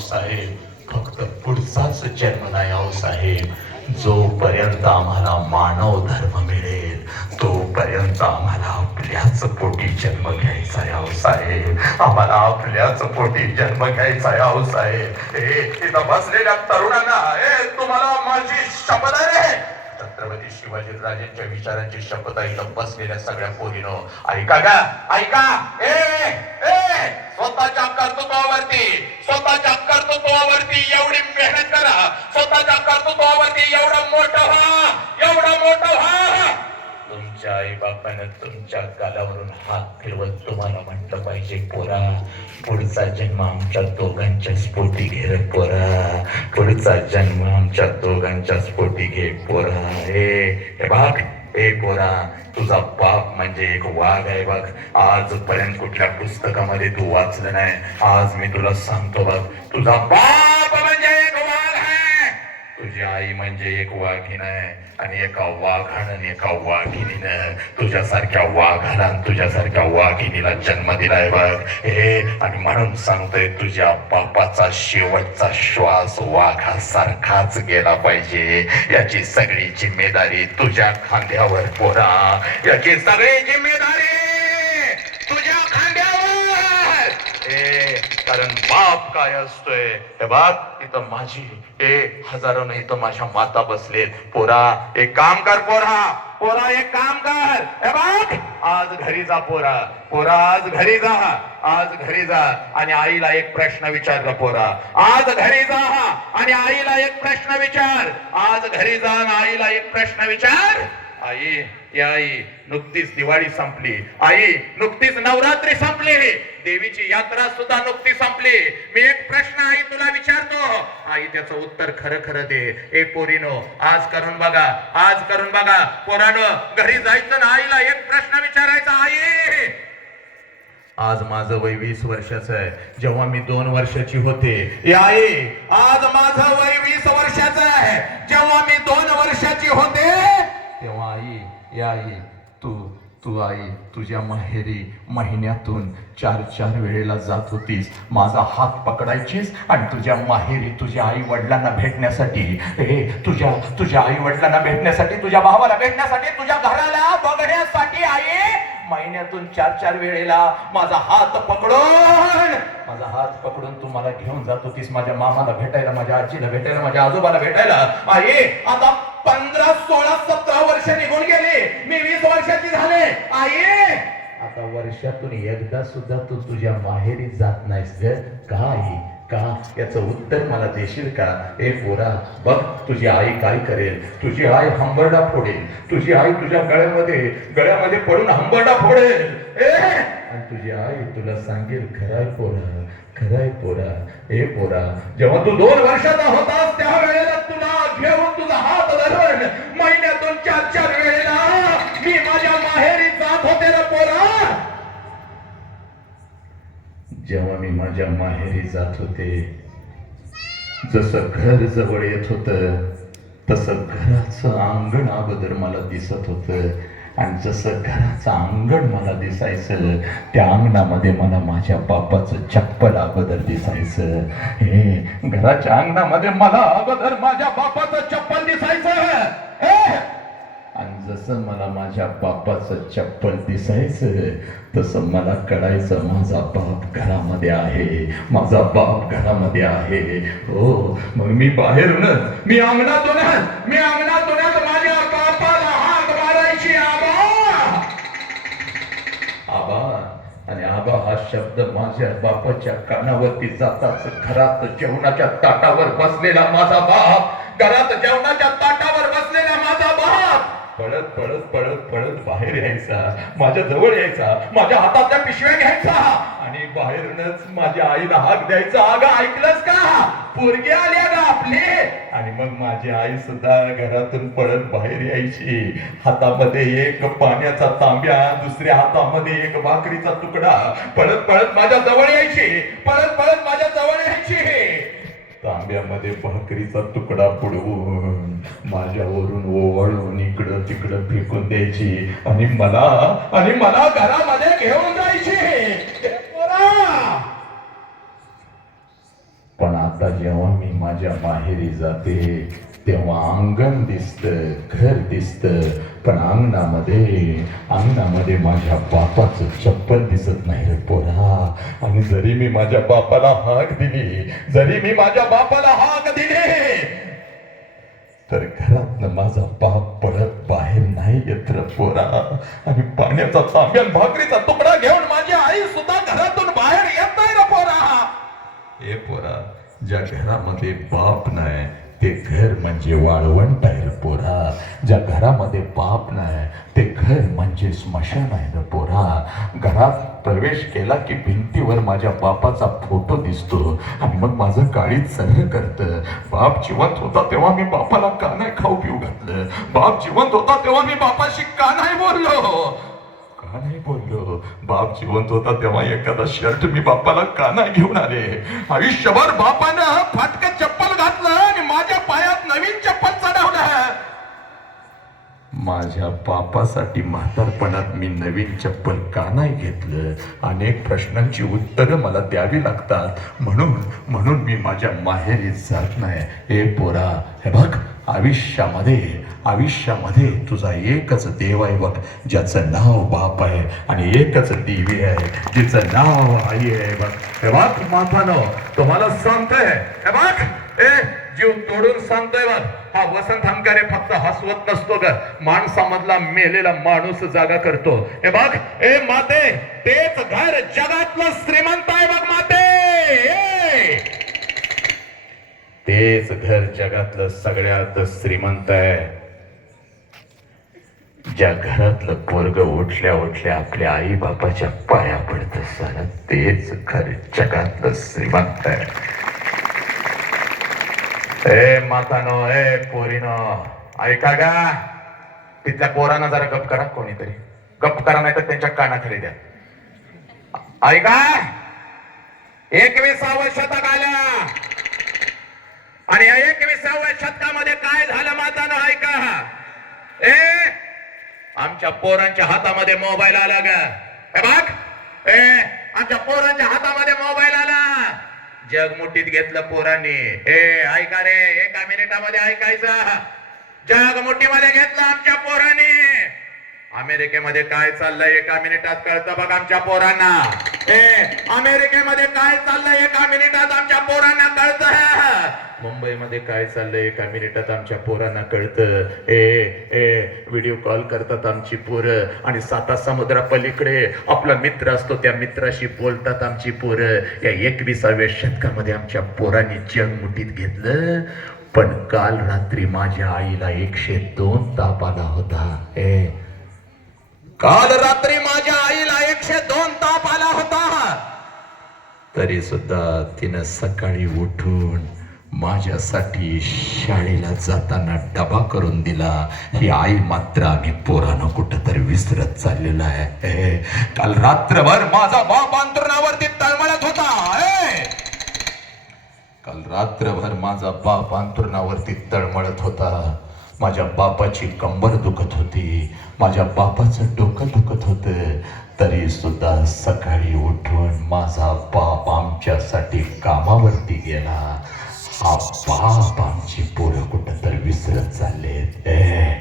साहेब फक्त पुढचाच जन्म नाही आहो साहेब. जोपर्यंत आम्हाला मानव धर्म मिळेल तोपर्यंत आम्हाला आपल्याच पोटी जन्म घ्यायचा आहे साहेब. आम्हाला आपल्याच पोटी जन्म घ्यायचा आहे आहो साहेब. हे तिथं बसलेल्या तरुणांना हे तुम्हाला माझी शपथ आहे. छत्रपती शिवाजी विचारांची शपथ आहे इथं बसलेल्या सगळ्या पोरीनो. ऐका का ऐका. ए स्वतःच्या कर्तृत्वावरती एवढी मेहनत करा. स्वतःच्या कर्तृत्वावरती एवढं मोठं व्हा. एवढं मोठं व्हा. तुमच्या आई बापानं तुमच्या गालावरून हात फिरवत तुम्हाला म्हटलं पाहिजे पोरा पुढचा जन्म आमच्या दोघांच्या स्फोटी घे रे पोरा. पुढचा जन्म आमच्या दोघांच्या स्फोटी घे पोरा. हे बघ. हे पोरा तुझा बाप म्हणजे एक वाघ आहे बघ. आजपर्यंत कुठल्या पुस्तकामध्ये तू वाचलं नाही. आज मी तुला सांगतो बघ. तुझा बाप म्हणजे एक वाघ आहे तुझी आई म्हणजे एक वाघीण आहे आणि एका वाघानं आणि एका वाघिणीनं तुझ्यासारख्या वाघाला तुझ्यासारख्या वाघिणीला जन्म दिलाय बघ. हे आणि म्हणून सांगतोय तुझ्या बापाचा शेवटचा श्वास वाघासारखाच गेला पाहिजे. याची सगळी जिम्मेदारी तुझ्या खांद्यावर पोरा. याची सगळी जिम्मेदारी कारण बाप काय असतोय? हे बघ इथं माझी ए हजारो नाही इथं माझ्या माता बसलेत. पोरा एक काम कर पोरा. पोरा एक काम कर. हे बघ आज घरी जा पोरा. पोरा आज घरी जा. आज घरी जा. आणि आईला एक प्रश्न विचार पोरा. आज घरी जा आणि आईला एक प्रश्न विचार. आज घरी जा आणि आईला एक प्रश्न विचार. आई की आई नुकतीच दिवाळी संपली. आई नुकतीच नवरात्री संपली. देवीची यात्रा सुद्धा नुकती संपली. मी एक प्रश्न आई तुला विचारतो. आई त्याचं उत्तर खरं खरं दे. ए पोरीनो आज करून बघा आज करून बघा. पोरानो घरी जायचं ना आईला एक प्रश्न विचारायचा आई! आज माझं वय वीस वर्षाचं आहे. जेव्हा मी दोन वर्षाची होते. आई आज माझं वय वीस वर्षाचं आहे. जेव्हा मी दोन वर्षाची होते या आई तू तू आई तुझ्या माहेरी महिन्यातून चार चार वेळेला जात होतीस. माझा हात पकडायचीस आणि तुझ्या माहेरी तुझ्या आई वडिलांना भेटण्यासाठी. हे तुझ्या तुझ्या आई वडिलांना भेटण्यासाठी तुझ्या भावाला भेटण्यासाठी तुझ्या घराला बघण्यासाठी आई महिन्यातून चार चार वेळेला माझा हात पकडून माझा हात पकडून तू मला घेऊन जात होतीस. माझ्या मामाला भेटायला माझ्या आजीला भेटायला माझ्या आजोबाला भेटायला. आई आता पंधरा सोळा सतरा वर्ष निघून गेली. मी वीस वर्षाची झाले. आई! आता वर्षातून एकदा सुद्धा तू तुझ्या माहेरी जात नाहीस ग. का? याचं उत्तर मला देशील का? ए पोरा बघ तुझी आई काय करेल. तुझी आई हंबरडा फोडेल. तुझी आई तुझ्या गळ्यामध्ये गळ्यामध्ये पडून हंबरडा फोडेल. ए! आणि तुझी आई तुला सांगेल खराय पोरा खराय पोरा ए पोरा जेव्हा तू दोन वर्षाचा होतास त्या वेळेला तुला घेऊन तुझा हात धरून महिन्यातून चार चार वेळेला मी माझ्या माहेरी जात होते ना पोरा. जेव्हा मी माझ्या माहेरी जात होते जसं घर जवळ येत होत तसं घराचं अंगण अगोदर मला दिसत होतं. आणि जसं घराचं अंगण मला दिसायचं त्या अंगणामध्ये मला माझ्या बापाचं चप्पल अगोदर दिसायचं. हे घराच्या अंगणामध्ये मला अगोदर माझ्या बापाचं चप्पल जसं मला माझ्या बापाचं चप्पल दिसायचं तसं मला कळायचं माझा बाप घरामध्ये आहे. माझा बाप घरामध्ये आहे. हो मग मी बाहेरूनच मी अंगणातूनच मी अंगणातूनच माझ्या बापाला हात मारायची आबा! आबा आणि आबा हा शब्द माझ्या बापाच्या कानावरती जाताच घरात जेवणाच्या ताटावर बसलेला माझा बाप. घरात जेवणाच्या ताटावर पळत पळत पळत पळत बाहेर यायचा. माझ्या जवळ यायचा. माझ्या हातातल्या पिशव्या घ्यायचा. आणि बाहेरूनच माझ्या आईला हाक द्यायचा. अगं ऐकलंस का? पोरगे आले का आपले. आणि मग माझी आई सुद्धा घरातून पळत बाहेर यायची. हातामध्ये एक पाण्याचा तांब्या दुसऱ्या हातामध्ये एक भाकरीचा तुकडा. पळत पळत माझ्या जवळ यायची. पळत पळत माझ्या जवळ यायची. तांब्यामध्ये भाकरीचा तुकडा पुडवून माझ्यावरून ओवाळून इकडं तिकडं फेकून द्यायची. आणि मला आणि मला घरामध्ये घेऊन जायची. पण आता जेव्हा मी माझ्या माहेरी जाते तेव्हा अंगण दिसत घर दिसत. पण अंगणामध्ये अंगणामध्ये माझ्या बापाचं चप्पल दिसत नाही रे पोरा. आणि जरी मी माझ्या बापाला हाक दिली जरी मी माझ्या बापाला हाक दिली तर घरातनं माझा बाप परत बाहेर नाही येत रे पोरा. आणि पाण्याचा तांब्यान भाकरीचा तुकडा घेऊन माझी आई सुद्धा घरातून बाहेर येत नाही रे पोरा. हे पोरा ज्या घरामध्ये बाप नाही ते घर म्हणजे वाळवंट आहे रे पोरा. ज्या घरामध्ये बाप नाही ते घर म्हणजे स्मशान आहे रे पोरा. घरात प्रवेश केला की भिंतीवर माझ्या बापाचा फोटो दिसतो. आणि मग माझं काळीच सर्र करतं. बाप जिवंत होता तेव्हा मी बापाला का नाही खाऊ पिऊ घातलं? बाप जिवंत होता तेव्हा मी बापाशी का नाही बोललो? का नाही बोललो? बाप जिवंत होता तेव्हा एखादा शर्ट मी बापाला का नाही घेऊन आले? आयुष्यभर बापानं फाटकं नवीन चप्पल चढवलं. माझ्या बापासाठी म्हातारपणात मी नवीन चप्पल का नाही घेतलं? अनेक प्रश्नांची उत्तरं मला द्यावी लागतात. म्हणून म्हणून मी माझ्या माहेरी जात नाही. हे पोरा हे बघ आयुष्यामध्ये आयुष्यामध्ये तुझा एकच देव आहे बघ ज्याचं नाव बाप आहे आणि एकच देवी आहे जिचं नाव आई आहे बघ. हे बघ मातानो तुम्हाला सांगतोय. हे बघ ए जीव तोडून सांगतोय बघ. हा वसंत हमकारे फक्त हसवत नसतो ग. माणसामधला मेलेला माणूस जागा करतो. हे बघ ए माते तेच घर जगातलं श्रीमंत आहे बघ माते. तेच घर जगातलं सगळ्यात श्रीमंत आहे. ज्या घरातलं पोरग उठल्या उठल्या आपल्या आई बापाच्या पाया पडत सर तेच घर जगातलं श्रीमंत आहे. ए मातानो ए पोरीनो ऐका गा. तिथल्या पोरांना जरा गप करा कोणीतरी. गप करा नाही तर त्यांच्या कानाखाली द्या. ऐका. एकविसावं शतक आलं. आणि या एकविसाव्या शतकामध्ये काय झालं मातानं ऐका. ए आमच्या पोरांच्या हातामध्ये मोबाईल आला ग. बघ. ए आमच्या पोरांच्या हातामध्ये मोबाईल जग मुठीत घेतलं पोरांनी. ए ऐका रे एका मिनिटामध्ये ऐकायचं. जग मुठीमध्ये घेतलं आमच्या पोरांनी. अमेरिकेमध्ये काय चाललंय एका मिनिटात कळतं बघ आमच्या पोरांना. ए अमेरिकेमध्ये काय चाललंय एका मिनिटात आमच्या पोरांना कळतं? मुंबईमध्ये काय चाललंय एका मिनिटात आमच्या पोरांना कळतं? ए ए व्हिडिओ कॉल करतात आमची पोरं आणि साता समुद्रा पलीकडे आपला मित्र असतो त्या मित्राशी बोलतात आमची पोरं. या एकविसाव्या शतकामध्ये आमच्या पोरांनी जग मुठीत घेतलं पण काल रात्री माझ्या आईला एकशे दोन ताप आला होता. ए काल रात्री माझ्या आईला एकशे दोन ताप आला होता. तरी सुद्धा तिनं सकाळी उठून माझ्यासाठी शाळेला जाताना डबा करून दिला. ही आई मात्र आम्ही पोरानं कुठं तर विसरत चाललेला आहे. काल रात्रभर माझा बाप अंतरणावरती तळमळत होता. काल रात्रभर माझा बाप अंतरणावरती तळमळत होता. माझ्या बापाची कंबर दुखत होती. माझ्या बापाचं डोकं दुखत होतं. तरी सुद्धा सकाळी उठून माझा बाप आमच्यासाठी कामावरती गेला. हा बाप आमची पोरं कुठं तर विसरत चाललेत. ए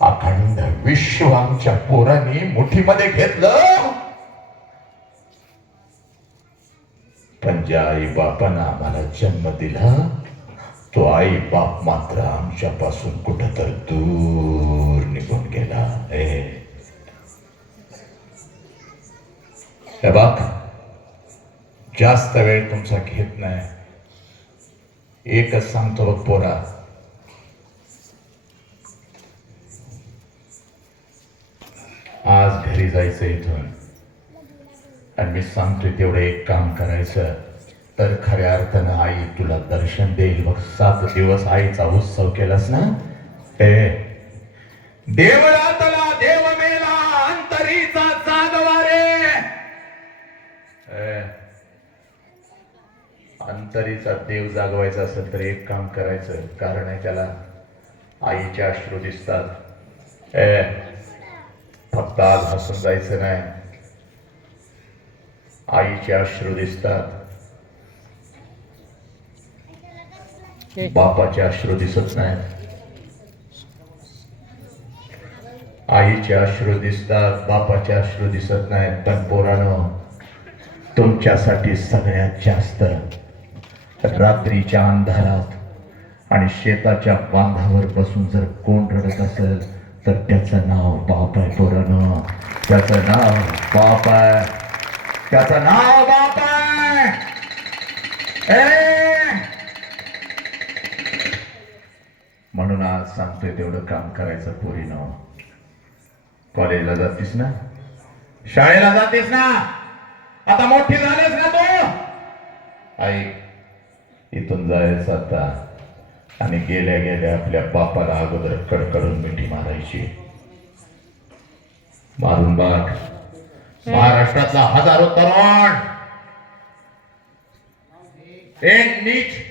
अखंड विश्व आमच्या पोरांनी मुठीमध्ये घेतलं. पण ज्या आई बापानं आम्हाला जन्म दिला तो आई बाप मात्र आमच्यापासून कुठं तर दूर निघून गेला ए हे बाप जास्त वेळ तुमचा घेत नाही. एकच सांगतो बघ पोरा. आज घरी जायचं इथून. आणि मी सांगतोय तेवढं एक काम करायचं. तर खऱ्या अर्थानं आई तुला दर्शन देईल. बघ सात दिवस आईचा उत्सव केलास ना? ए देवळातला देव मेला अंतरीचा जागवारे ए, अंतरीचा देव जागवायचा असेल तर एक काम करायचं. कारण आहे त्याला आईचे अश्रू दिसतात. ए. फक्त आज हसून जायचं नाही. आईचे अश्रू दिसतात. बापाचे अश्रू दिसत नाहीत आईचे अश्रू दिसतात बापाचे अश्रू दिसत नाहीत पण पोरानं तुमच्यासाठी सगळ्यात जास्त रात्रीच्या अंधारात आणि शेताच्या बांधावर बसून जर कोण रडत असेल तर त्याचं नाव बाप आहे पोरानं. त्याचं नाव बाप आहे. त्याचं नाव बाप आहे. म्हणून आज सांगतोय तेवढं काम करायचं पोरीनं. कॉलेजला जातीस ना? शाळेला जातीस ना? आता मोठी झालीस ना तू? आई इथून जायचं आता. आणि गेल्या गेल्या आपल्या बापाला अगोदर कडकडून मिठी मारायची. मारून बाग महाराष्ट्रातला हजारो तरुण. एक नीट